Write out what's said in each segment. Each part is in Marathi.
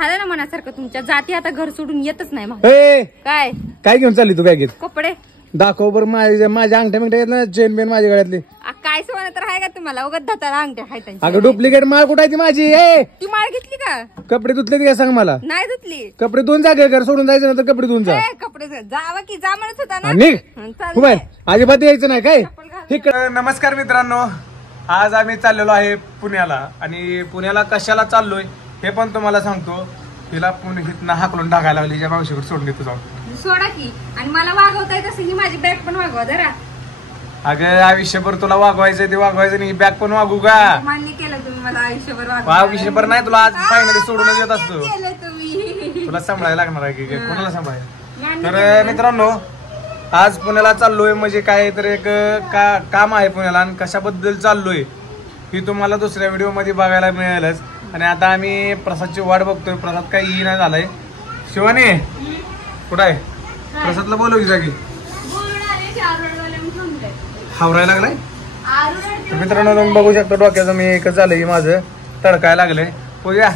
झालं ना मनासारखं तुमच्या जाती आता घर सोडून येतच नाही मग. काय काय घेऊन चालली तू बॅगेत? कपडे दाखव बरं. माझ्या अंगठ्या मिंगठ्या ना, चेन बेन माझ्या गळ्यातली. काय सोनं तर आहे का तुम्हाला? उगाच धताला अंगठ्या हाय त्यांची. अगं डुप्लिकेट माळ कुठं आहे ती माझी? ती माळ घेतली का? कपडे धुतले काय सांग मला? नाही धुतली. कपडे धुवून जा, घर सोडून जायचं नंतर कपडे धुवून जा. कपडे जावा की जा म्हणत होता ना. निघ अजिबात यायचं नाही काय. नमस्कार मित्रांनो, आज आम्ही चाललेलो आहे पुण्याला. आणि पुण्याला कशाला चाललोय हे पण तुम्हाला सांगतो. तिला पुण्यात हाकलून टाकायला लागली, मावशीकडे सोडून देतो जाऊन. सोडा की. आणि मला वागवताय तसं ही माझी बॅग पण वागवा जरा. अगं आयुष्यभर तुला वागवायचं ते वागवायचं नाही, बॅग पण वागू का? मान्य केलं तुम्ही मला आयुष्यभर आयुष्यभर नाही, तुला आज फायनली सोडूनच येत असतो. तुम्ही तुला सांभाळायला लागणार आहे की कोणाला सांभाळायला. तर मित्रांनो, आज पुण्याला चाललोय म्हणजे काय तर एक काम आहे पुण्याला. आणि कशाबद्दल चाललोय ही तुम्हाला दुसऱ्या व्हिडिओ मध्ये बघायला मिळेलच. आणि आता आम्ही प्रसादची वाट बघतोय. प्रसाद काही येई नाही झालाय. शिवानी कुठं आहे? प्रसादला बोलव की जागी. हावरायला लागलाय. मित्रांनो तुम्ही बघू शकता डोक्याचं मी एकच झालंय माझं तडकायला लागलंय. पूजा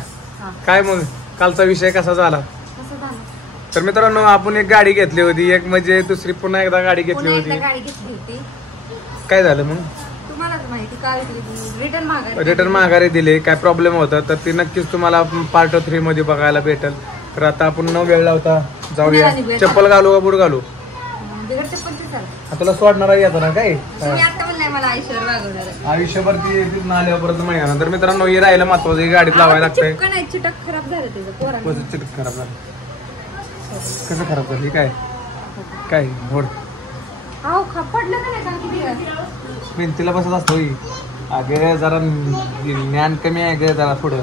काय मग कालचा विषय कसा झाला? तर मित्रांनो, आपण एक गाडी घेतली होती, एक म्हणजे दुसरी पुन्हा एकदा गाडी घेतली होती. काय झालं मग? रिटर्न माघारी दिले. काय प्रॉब्लेम होता तर ती नक्कीच तुम्हाला पार्ट 3 मध्ये बघायला भेटेल. तर आता आपण न वेळ लावता जाऊया. चप्पल घालू का बूट घालू? तुला सोडणार आहे आता ना काय आयुष्यभर ती आल्यापर्यंत महिना. तर मित्रांनो, हे राहिलं महत्वाचं, गाडीत लावायला लागतंय. चिटक खराब झालं. कसं खराब झाली? काय काय होड भिंतीला बसत असतो. अगं जरा ज्ञान कमी आहे ग जरा थोडं.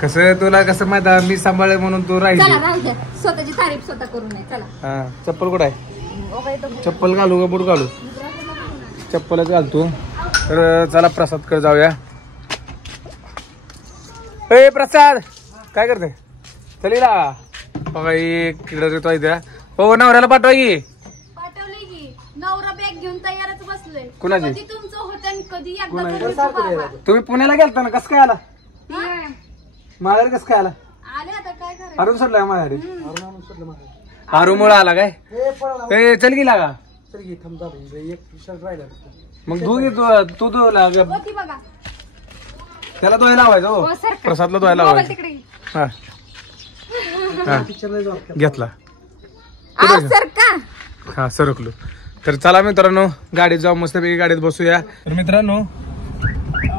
कसं तुला कसं माहित आहे, मी सांभाळ म्हणून तू राहिली. स्वतःची तारीफ स्वतः करू नये. चला. हा चप्पल कुठं आहे? चप्पल घालू का बूट घालू? चप्पलच घालतो. तर चला प्रसाद कडे जाऊया. ए प्रसाद काय करते? चलीला बघा किडा देतो इथे. हो नवऱ्याला पाठवा की. पाठवले की. नवरा बॅग घेऊन तयारच बसलोय. कुणाची? कधी तुमचं होतं कधी एकदा. तुम्ही पुण्याला गेलता ना, कसं काय आला? माघारी कसं काय आला? आले आता काय करायचं. अरुण सोडला माघारी. अरुमुळे आला काय? चल की लागा. मग धु घे तू बघा त्याला धुवायला लावायचं. हो प्रसादला धुवायला लावायचं. घेतला हा सरकलो. तर चला मित्रांनो, गाडीत जाऊ मस्तपैकी गाडीत बसूया. तर मित्रांनो,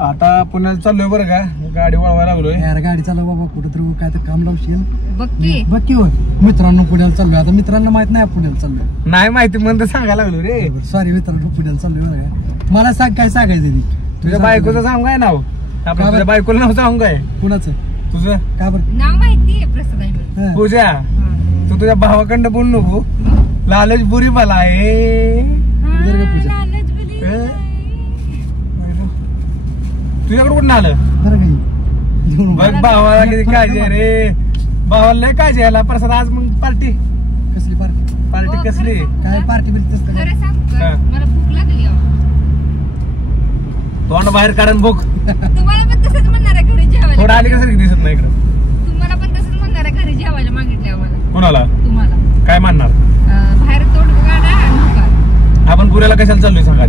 आता पुण्याला चाललोय बरं का. गाडी वळवायला लागलोय. यार गाडी चालव बाबा, कुठं काय तर काम लावशील. बघ की मित्रांनो, पुण्याला चाललोय. आता मित्रांना माहित नाही पुण्याला चाललोय. नाही माहिती म्हणून तर सांगायला लागलो रे. सॉरी मित्रांनो, पुण्याला चाललोय बरं का. मला सांग काय सांगायचं? तुझ्या बायकोचं सांग काय नाव? तुझ्या बायकोला नाव सांग काय? कुणाचं? तुझं का बरं नाव माहिती आहे? प्रसाद. पूजा तू तुझ्या भावाकडं बोलू नको. लालच बुरी मला आहे. तुझ्याकडे कुठं आलं? बघ भावाला किती काळजी आहे रे. भावाला लय काळजी यायला. प्रसाद आज मग पार्टी कसली? पार्टी कसली? काय पार्टी मला भूक लागली. तोंड बाहेर काढून भूक. तुम्हाला पण तसंच म्हणणार आहे घरी जेवायला. थोडं आली कसं दिसत नाही इकडं. तुम्हाला पण तसंच म्हणणार आहे घरी जेवायला मागितलं आम्हाला. कोणाला? तुम्हाला. काय म्हणणार? बाहेर तोड गाडा आणि आपण पुण्याला कशाला चाललोय सांगा?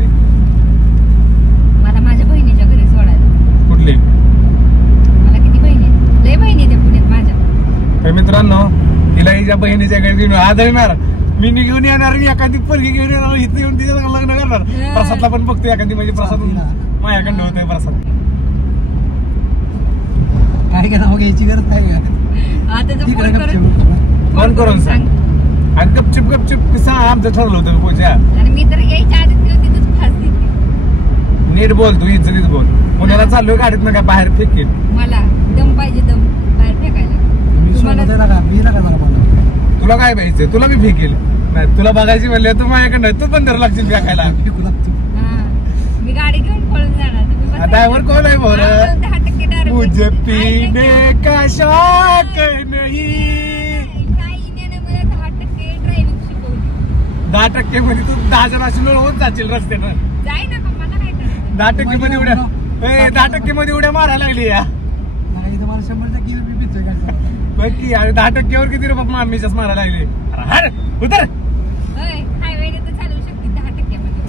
मला माझ्या बहिणीच्या घरी सोडायला. कुठली? मला किती बहिणी आहेत? लय बहिणी आहेत पुण्यात माझ्या. तर मित्रांनो, तिला हिच्या बहिणीच्या घरी आदळणार. मी निघून येणार, एखादी पोरगी घेऊन येणार, इथे येऊन तिच्या लग्न करणार. प्रसादला पण बघतो एखादी, म्हणजे प्रसाद माझ्याकडनं होतोय. प्रसाद काय नाव घ्यायची गरज नाही. फोन करून सांग. आणि गपचिप सांग. आमचं ठरलं होतं पूजा. आणि मी तर यायच्या आधी तिथंच फास देते. नीट बोल, तू इज्जतीत बोल. पुण्याला चाललोय गाडीत ना काय बाहेर फेकेल. मला दम पाहिजे, दम बाहेर फेकायला. तुला काय पाहिजे? तुला मी फेकेल. नाही तुला बघायची म्हणले तू माझ्याकडनं, तू पण धरू लागशील फेकायला. मी गाडी घेऊन पळून जाणार. ड्रायव्हर कोण आहे? बोल. 10% मुझे पीने का शौक नहीं. 10% मध्ये तू 10 जणांशी होत जाशील रस्त्यानं. 10% मध्ये उड्या 10% मध्ये उड्या मारायला लागली. या मला 100% बघ की अरे 10% किती रुपये मामीच्याच मारायला लागले. अरे हाड, उतर. हायवेने तर चालवू शकते 10% मध्ये.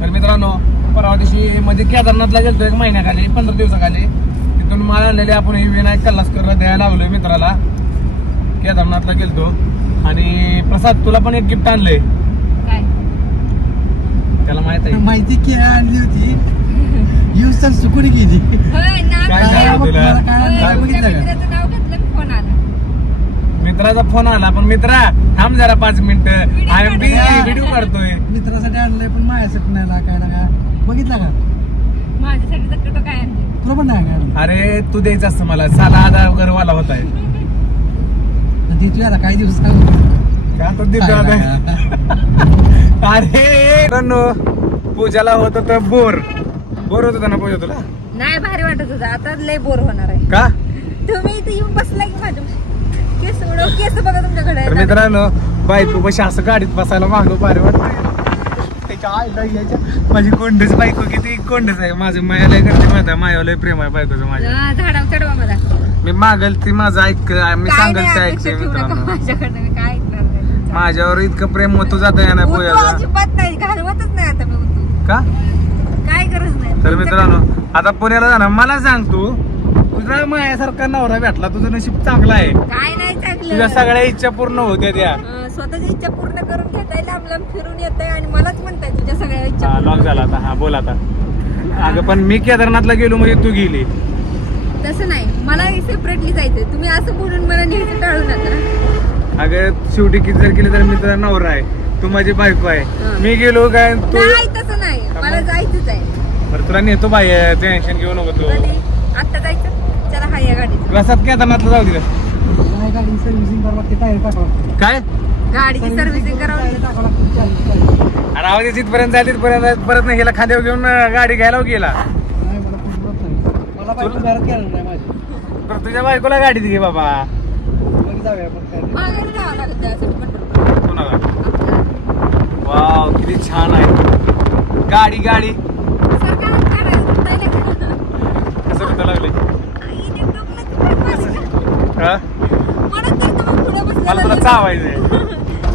तर मित्रांनो परवा दिवशी म्हणजे केदारनाथला गेलतो 1 महिन्याखाली 15 दिवसाखाली. तिथून माल आणलेले आपण ही विनायक कल्लासकरला द्यायला लावलोय मित्राला. केदारनाथला गेलतो आणि प्रसाद तुला पण एक गिफ्ट आणलंय. काय त्याला माहित आहे माहिती की आणली होती यूज तर चुकून गेली. होय नाव काय घेतलं. झालं तुला? होय, काय तुझ्या बघितलं का? मित्राचं नाव घेतलं मी फोन आला. मित्राचा फोन आला पण मित्रा थांब जरा 5 मिनिटं आम्ही व्हिडिओ काढतोय. मित्रासाठी आणलंय पण माझ्यासाठी नाही काय ना बघितला का माझ्यासाठी तर कुठं काय आणलं. तुला पण नाही काय अरे तू द्यायचं असतं मला साला आधार वगैरेवाला होता आहे देतोय आता काही दिवस काय का तर देतो आता. अरे पूजाला होत होत बोर होत होता ना पूजा तुला नाही भारी वाटत होतं. आता लय बोर होणार आहे. का तुम्ही इथे येऊन बसला की माझ्या केस बघा तुमच्याकडे. तर मित्रांनो बायको बशी असं गाडीत बसायला मागं भारी वाटत. त्याच्या आईला यायच्या माझी कोंडच बायको किती कोंडच आहे. माझं मायाला करते माहिती मायाला प्रेम आहे बायकोचं माझ्या. झाडावर चढवा मला. मी मागल ती माझं ऐक मी काय सांगल नाही ते अपेक्षा ऐकते ठेवू नका मित्रांनो. माझ्याकडनं. मी काय ऐकणार नाही. माझ्यावर इतकं प्रेम होतो जात आहे ना उतू पोयाला. अजिबात नाही. घालवतच नाही आता मी उतू. का काय गरज नाही. तर मित्रांनो आता पुण्याला जाणार मला सांग तू तुझा माझ्यासारखा नवरा भेटला तुझं नशीब चांगलं आहे. काय नाही तुझ्या चांगलं. सगळ्या इच्छा पूर्ण होत्या त्या. स्वतःच्या इच्छा पूर्ण करून घेताय लांब लांब फिरून येताय आणि मलाच म्हणताय तुझ्या सगळ्या इच्छा हा पूर्ण लॉक झाला आता. हा बोल आता. अगं पण मी केदारनाथला गेलो म्हणजे तू गेली. तसं नाही. मला सेपरेटली जायचंय. तुम्ही असं बोलून मला न्यायचं टाळू नका. अगं शेवटी किती जर केली तर मी तुझा नवरा आहे तू माझी बायको आहे. हा. मी गेलो काय तू नाही तसं नाही. मला जायचंच आहे. बरं तुला नेतो बाई टेन्शन घेऊ नको तू. कधी? आता जायचं. चला हा या गाडीत. प्रसाद केदारनाथला जाऊ दे गाडी सर्व्हिसिंग करावं लागते टायर टाकावं लागते. काय गाडीची सर्व्हिसिंग करावं. टाकावं लागतं आणि आवाज तिथपर्यंत जाय तिथपर्यंत परत नाही गेला खांद्यावर घेऊन गाडी घ्यायला गेला. नाही मला पुढं नाही. मला पाहिजे घरात केलं नाही माझी. तर तुझ्या बायकोला गाडीत घे बाबा. मग जाऊया आपण काय नाही. माघारी जावं लागत त्यासाठी पंढरपूर. कोणाला वाव किती छान आहे गाडी गाडी सरकार करायचं. उठायला का? कसं होतं लागले आईने डोकलं तिकडे माझ्या. हा म्हणून तर तुम्ही पुढे बसलेला मला तुला नाही. चावायचंय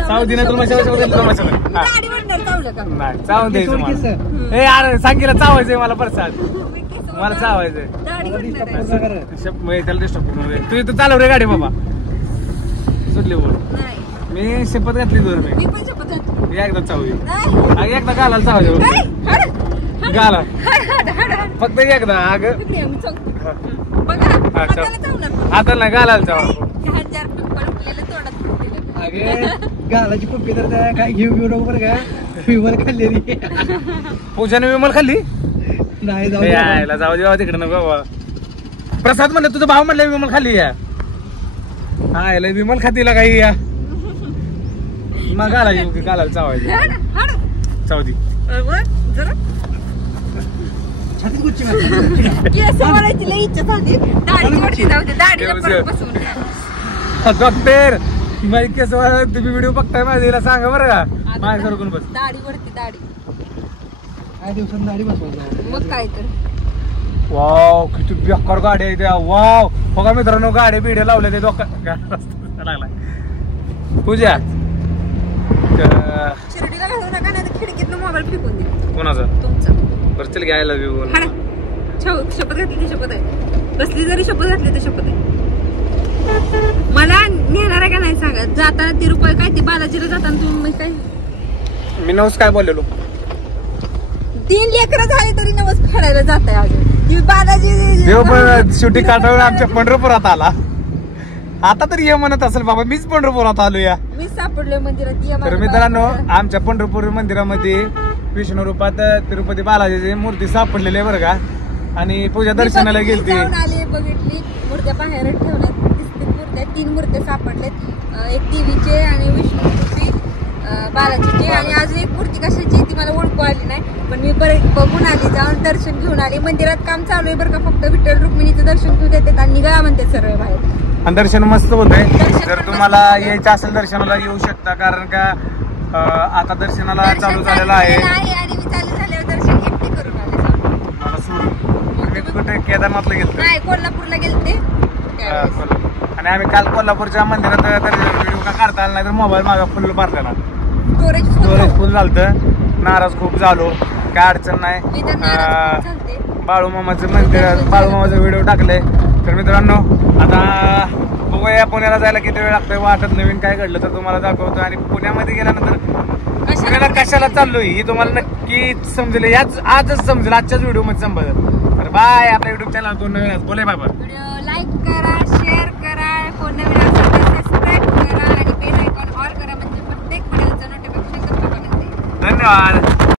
चाव दे ना तुला गाडी म्हणणार चावलं का? नाही चावून द्यायचं सोड मला. केस. ए यार सांगितलं चावायचंय मला प्रसाद मी केस मला चावायचंय. दाढी म्हणणार आहे. पूर्ण करा. त्याला डिस्टर्ब करू नये. तू इथं चालव रे गाडी बाबा सुटली बोल. नाही. मी शपथ घातली तुझं मी पण शपथ घातली. मी एकदा चावली नाही. एकदा गालाला चावायचं काय? हड. गाला हड. फक्त एकदा अगं इकडे आम्ही चौकतो. बघा हाताला चावणार. आता ना गालाला चावा. 1000 पिंपळ उठलेलं तोंडात फुटलेलं. अगे गालाची पप्पी तर त्या काय घेऊ नको बरं का विमल खाल्लेली पूजाने विमल खाल्ली नाही जाऊ ए, दे. यायला जाऊ दे बाबा तिकडे ना बाबा. प्रसाद म्हणलं तुझा भाव म्हणलं विमल खाल्ली या. हा याला विमल खातीला काही या मग गालाला चावायचं हड. हड. चावती. वर, जरा छातीत गुच्ची मारते. केस वळायची लई इच्छा झाली. दाढी वरती जाऊ दे. दाढीला परत बसवून द्या. डॉक्टर माझी केस तुम्ही व्हिडिओ बघताय माझ्या सांगा बरं का माझ्या सरकून बस. दाढी वरती दाढी. काही दिवसांनी दाढी बसवायचं. मग काय तर. वाव किती बेकार गाडी आहे त्या. वाव बघा मित्रांनो गाडी बिड्या लावल्या ते डोक्यात लागला पूजा. शिर्डीला घालू नका नाही तर खिडकीतनं मोबाईल फेकून दे. कोणाचं तुमचा. बरं चल घ्यायला हाडा. शपथ घातली ती शपथ आहे. बसली जरी शपथ घातली तर शपथ आहे. मला नेणार आहे का नाही सांगा. जाताना तिरुपती काय ते बालाजीला जाताना तुम्ही काय मी नवस काय बोललेलो 3 लेकरं झाली तरी नवस फेडायला जाताय अजून. तुम्ही बालाजी देव पण शेवटी काठावर आमच्या पंढरपुरात आला. आता तर ये म्हणत असेल बाबा मीच पंढरपुरात आलो या. मी सापडलोय मंदिरात. ये तर माझ्या मित्रांनो बाळाला. आमच्या पंढरपूर मंदिरामध्ये विष्णू रूपात तिरुपती बालाजीची मूर्ती सापडलेली आहे बरं का. आणि पूजा मी दर्शनाला बघितली, गेलती. जाऊन आले बघितली. मूर्त्या बाहेर ठेवल्यात. दिसतील मूर्त्या. 3 मूर्त्या सापडल्यात. एक देवीचे आणि विष्णूची बालाजीची आणि अजून एक मूर्ती कशाची ती मला ओळखू आली नाही. पण मी बघून आली. जाऊन दर्शन घेऊन आले. मंदिरात काम चालू आहे बरं का. फक्त विठ्ठल रुक्मिणीचं दर्शन घेऊ देतात आणि निघा म्हणते सर्व बाहेर. आणि दर्शन मस्त होतंय. दर्शन जर पण तुम्हाला मस्त यायचं असेल दर्शनाला येऊ शकता कारण का आता दर्शनाला दर्शन चालू झालेलं आहे. आणि मी चालू झाल्यावर दर्शन एकटे करून आले जाऊन. मला सोडून मी कुठे केदारनाथला गेलतो. नाही कोल्हापूरला गेलते हा, त्यावेळेस. कोल्हापूर. आणि आम्ही काल कोल्हापूरच्या मंदिरात तर व्हिडिओ का काढता आला नाही तर मोबाईल माझा फुल भरलेला, स्टोरेज फुल झालतं. नाराज खूप झालो, काय अडचण नाही. बाळूमामाचं मंदिर, बाळूमामाचा व्हिडिओ टाकले. तर मित्रांनो आता बघूया पुण्याला जायला किती वेळ लागतोय. वाटत नवीन काय घडलं तर तुम्हाला दाखवतो. आणि पुण्यामध्ये गेल्यानंतर पुण्याला कशाला चाललोय ही तुम्हाला नक्की समजेल, आजच समजेल, आजच्याच व्हिडिओ मध्ये समजेल. तर बाय. आपल्या युट्यूब चॅनल कोण नवीन बोले बाबा, व्हिडिओ लाईक करा, शेअर करा, कोण नवीन असेल तर सबस्क्राईब करा आणि बेल आयकॉन ऑल करा म्हणजे प्रत्येक व्हिडिओचं नोटिफिकेशन तुमच्यापर्यंत येईल. धन्यवाद.